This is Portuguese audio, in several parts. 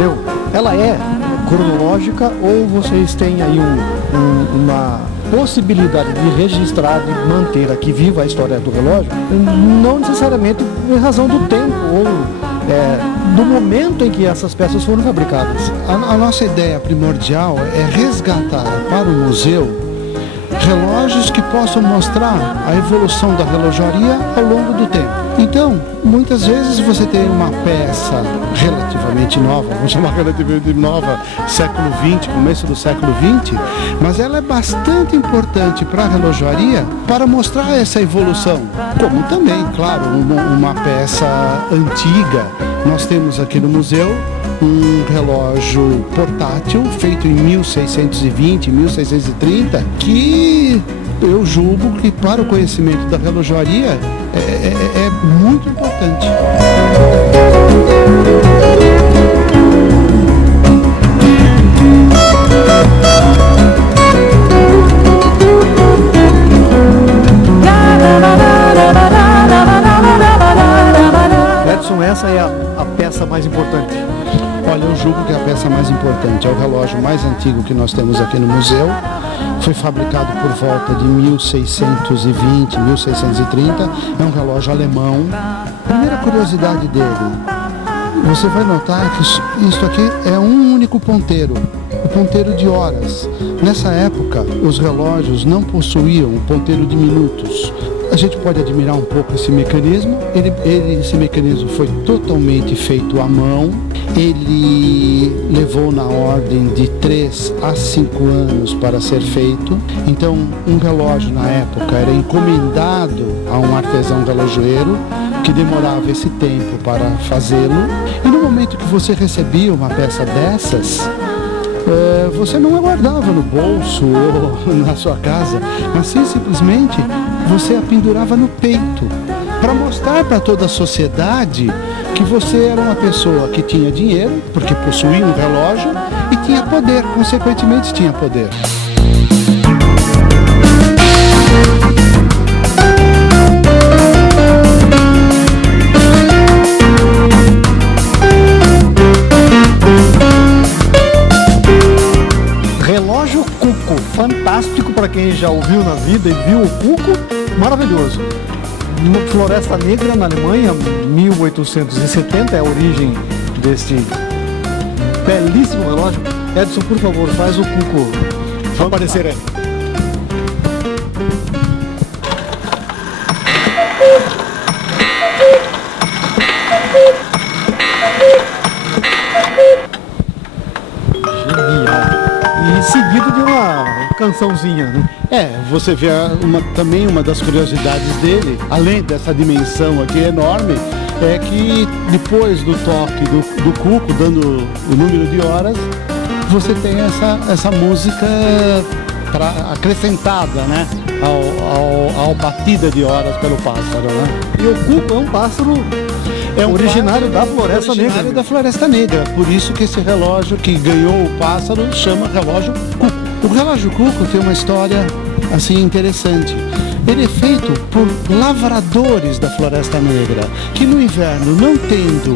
museu, ela é cronológica ou vocês têm aí uma possibilidade de registrar, de manter aqui viva a história do relógio, não necessariamente em razão do tempo ou do momento em que essas peças foram fabricadas? A nossa ideia primordial é resgatar para o museu relógios que possam mostrar a evolução da relojaria ao longo do tempo. Então, muitas vezes você tem uma peça relativamente nova, vamos chamar relativamente nova, século XX, começo do século XX, mas ela é bastante importante para a relojaria para mostrar essa evolução. Como também, claro, uma peça antiga. Nós temos aqui no museu um relógio portátil feito em 1620, 1630, que eu julgo que para o conhecimento da relojaria é muito importante. Edson, essa é a peça mais importante? Olha, eu julgo que a peça mais importante é o relógio mais antigo que nós temos aqui no museu. Foi fabricado por volta de 1620, 1630. É um relógio alemão. Primeira curiosidade dele, você vai notar que isso aqui é um único ponteiro, o ponteiro de horas. Nessa época, os relógios não possuíam o ponteiro de minutos. A gente pode admirar um pouco esse mecanismo. Esse mecanismo foi totalmente feito à mão. Ele levou na ordem de 3 a 5 anos para ser feito. Então, um relógio na época era encomendado a um artesão relojoeiro que demorava esse tempo para fazê-lo. E no momento que você recebia uma peça dessas, você não a guardava no bolso ou na sua casa, mas sim, simplesmente você a pendurava no peito para mostrar para toda a sociedade que você era uma pessoa que tinha dinheiro, porque possuía um relógio, e tinha poder, consequentemente tinha poder. Relógio Cuco, fantástico para quem já ouviu na vida e viu o Cuco, maravilhoso. Floresta Negra, na Alemanha, 1870 é a origem deste belíssimo relógio. Edson, por favor, faz o Cuco aparecer aí. E seguido de uma cançãozinha, né? Você vê também uma das curiosidades dele, além dessa dimensão aqui enorme, é que depois do toque do cuco, dando o número de horas, você tem essa música acrescentada, né, ao batida de horas pelo pássaro, né? E o cuco é um pássaro originário da Floresta Negra. Originário da Floresta Negra, por isso que esse relógio que ganhou o pássaro chama relógio cuco. O relógio cuco tem uma história assim interessante. Ele é feito por lavradores da Floresta Negra, que no inverno, não tendo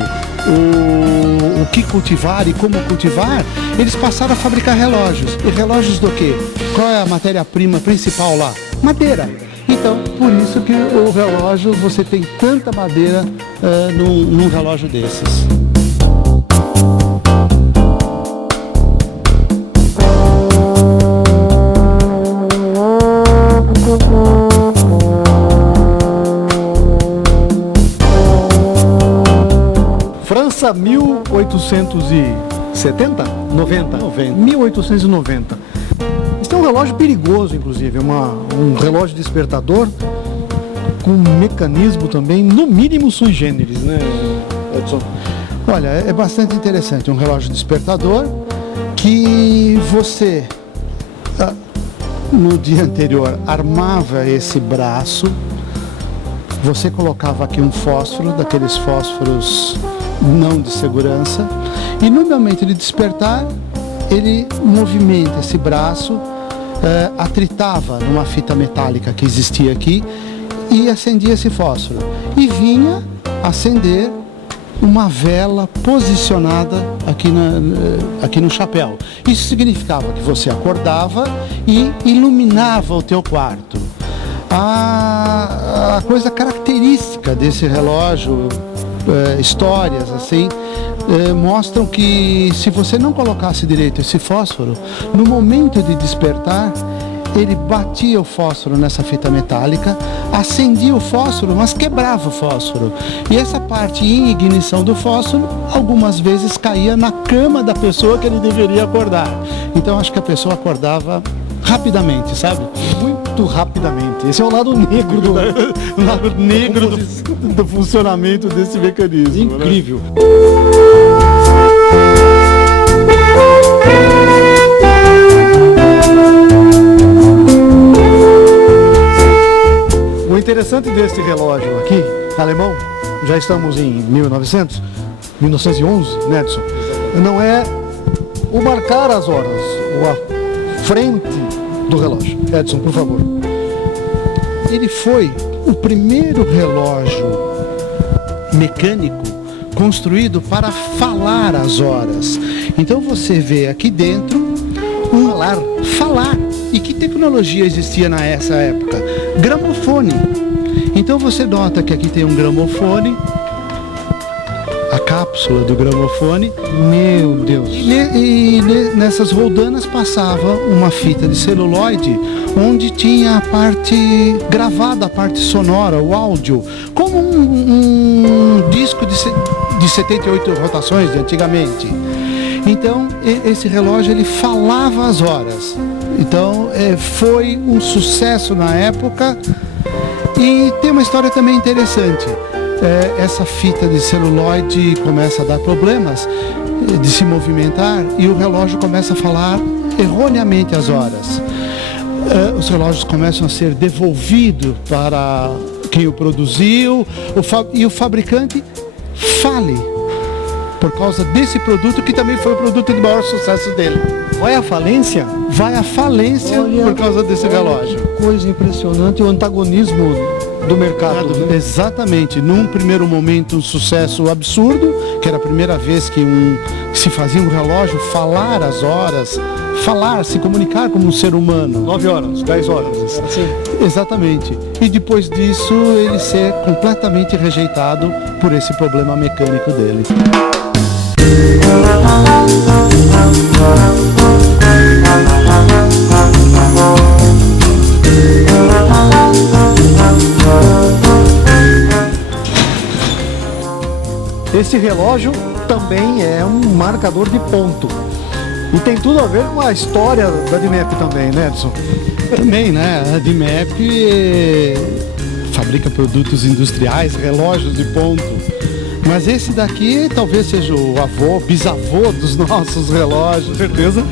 o que cultivar e como cultivar, eles passaram a fabricar relógios. E relógios do quê? Qual é a matéria-prima principal lá? Madeira. Então, por isso que o relógio, você tem tanta madeira num relógio desses. França, 1870? 90? 1890. Esse é um relógio perigoso, inclusive, um relógio despertador com um mecanismo também, no mínimo sui generis, né, Edson? Olha, é bastante interessante, um relógio despertador que você, no dia anterior, armava esse braço, você colocava aqui um fósforo, daqueles fósforos não de segurança, e no momento de despertar, ele movimenta esse braço, atritava numa fita metálica que existia aqui e acendia esse fósforo. E vinha acender uma vela posicionada aqui no chapéu. Isso significava que você acordava e iluminava o teu quarto. A coisa característica desse relógio, histórias assim, mostram que se você não colocasse direito esse fósforo, no momento de despertar, ele batia o fósforo nessa fita metálica, acendia o fósforo, mas quebrava o fósforo. E essa parte em ignição do fósforo, algumas vezes caía na cama da pessoa que ele deveria acordar. Então acho que a pessoa acordava rapidamente, sabe? Muito rapidamente. Esse é o lado negro do funcionamento desse mecanismo. Incrível. Né? O interessante desse relógio aqui, alemão, já estamos em 1911, né, Edson? Não é o marcar as horas, ou a frente do relógio. Edson, por favor. Ele foi o primeiro relógio mecânico construído para falar as horas. Então você vê aqui dentro um falar. E que tecnologia existia nessa época? Gramofone. Então você nota que aqui tem um gramofone, a cápsula do gramofone. Meu Deus! E nessas roldanas passava uma fita de celuloide, onde tinha a parte gravada, a parte sonora, o áudio, como um disco de 78 rotações de antigamente. Então esse relógio ele falava as horas. Então foi um sucesso na época. E tem uma história também interessante. Essa fita de celuloide começa a dar problemas de se movimentar e o relógio começa a falar erroneamente as horas. Os relógios começam a ser devolvidos para quem o produziu e o fabricante fale por causa desse produto, que também foi o produto de maior sucesso dele. Vai à falência? Vai à falência. Olha, por causa desse relógio. Que coisa impressionante, o antagonismo do mercado. Né? Exatamente. Num primeiro momento, um sucesso absurdo, que era a primeira vez que se fazia um relógio falar as horas, se comunicar como um ser humano. 9 horas, 10 horas. Assim. Exatamente. E depois disso, ele ser completamente rejeitado por esse problema mecânico dele. Esse relógio também é um marcador de ponto. E tem tudo a ver com a história da DIMEP também, né, Edson? Também, né? A DIMEP fabrica produtos industriais, relógios de ponto. Mas esse daqui talvez seja o bisavô dos nossos relógios, certeza.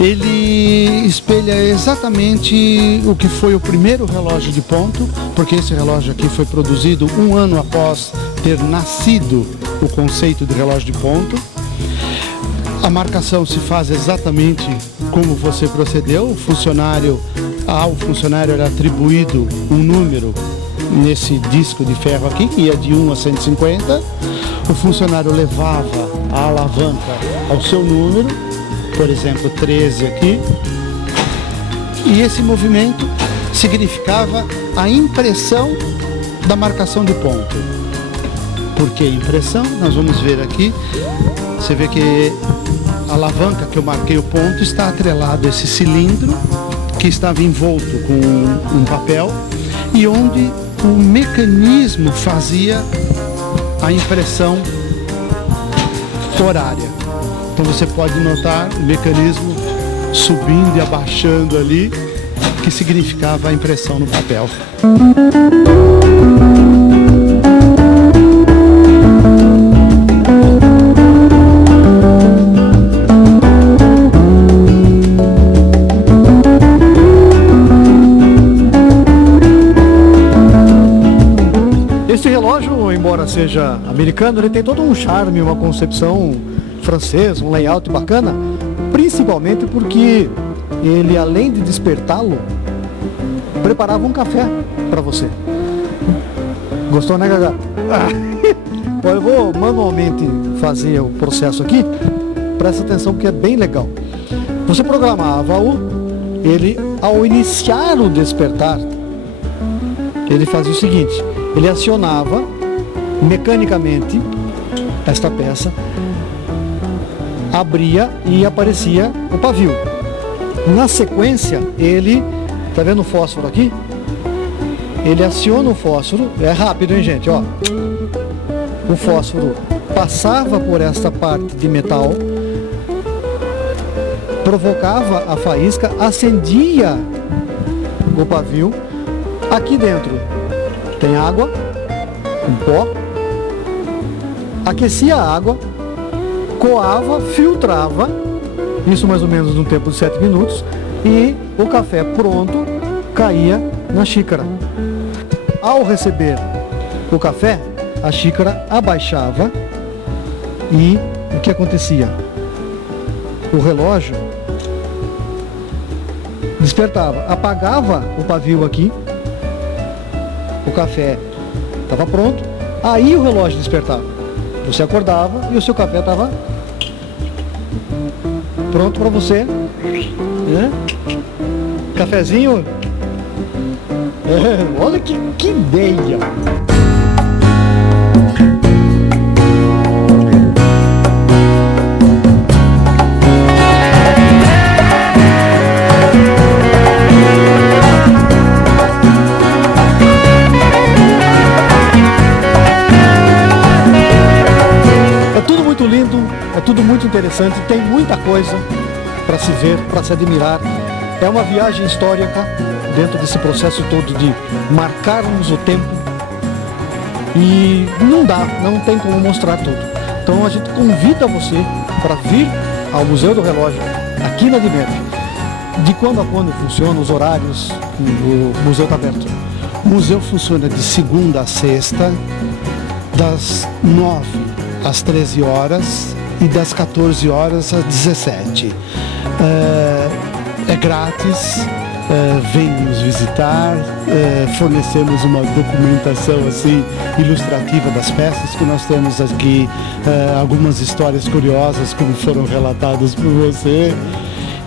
Ele espelha exatamente o que foi o primeiro relógio de ponto, porque esse relógio aqui foi produzido um ano após ter nascido o conceito de relógio de ponto. A marcação se faz exatamente como você procedeu. Ao funcionário era atribuído um número nesse disco de ferro aqui, que ia de 1 a 150. O funcionário levava a alavanca ao seu número, por exemplo, 13 aqui. E esse movimento significava a impressão da marcação de ponto. Por que impressão? Nós vamos ver aqui. Você vê que a alavanca que eu marquei o ponto está atrelado a esse cilindro que estava envolto com um papel e onde o mecanismo fazia a impressão horária. Então você pode notar o mecanismo subindo e abaixando ali, que significava a impressão no papel. Embora seja americano, ele tem todo um charme, uma concepção francesa, um layout bacana, principalmente porque ele, além de despertá-lo, preparava um café para você. Gostou, né, Gaga? Olha, eu vou manualmente fazer o processo aqui. Presta atenção porque é bem legal. Você programava-o, ele, ao iniciar o despertar, ele fazia o seguinte, ele acionava mecanicamente esta peça, abria e aparecia o pavio. Na sequência, ele, tá vendo o fósforo aqui? Ele aciona o fósforo, é rápido, hein, gente, ó. O fósforo passava por esta parte de metal, provocava a faísca, acendia o pavio. Aqui dentro tem água, um pó, aquecia a água, coava, filtrava, isso mais ou menos no tempo de 7 minutos, e o café pronto caía na xícara. Ao receber o café, a xícara abaixava e o que acontecia? O relógio despertava, apagava o pavio aqui, o café estava pronto, aí o relógio despertava. Você acordava e o seu café estava pronto para você, né? Cafezinho. Olha que ideia! É tudo muito lindo, é tudo muito interessante, tem muita coisa para se ver, para se admirar. É uma viagem histórica dentro desse processo todo de marcarmos o tempo e não tem como mostrar tudo. Então a gente convida você para vir ao Museu do Relógio aqui na Dimet. De quando a quando funciona, os horários, o museu está aberto. O museu funciona de segunda a sexta, das 9 às 13 horas e das 14 horas às 17. É grátis, vem nos visitar, fornecemos uma documentação assim ilustrativa das peças que nós temos aqui, algumas histórias curiosas como foram relatadas por você,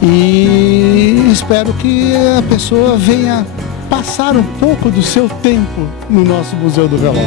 e espero que a pessoa venha passar um pouco do seu tempo no nosso Museu do Relógio.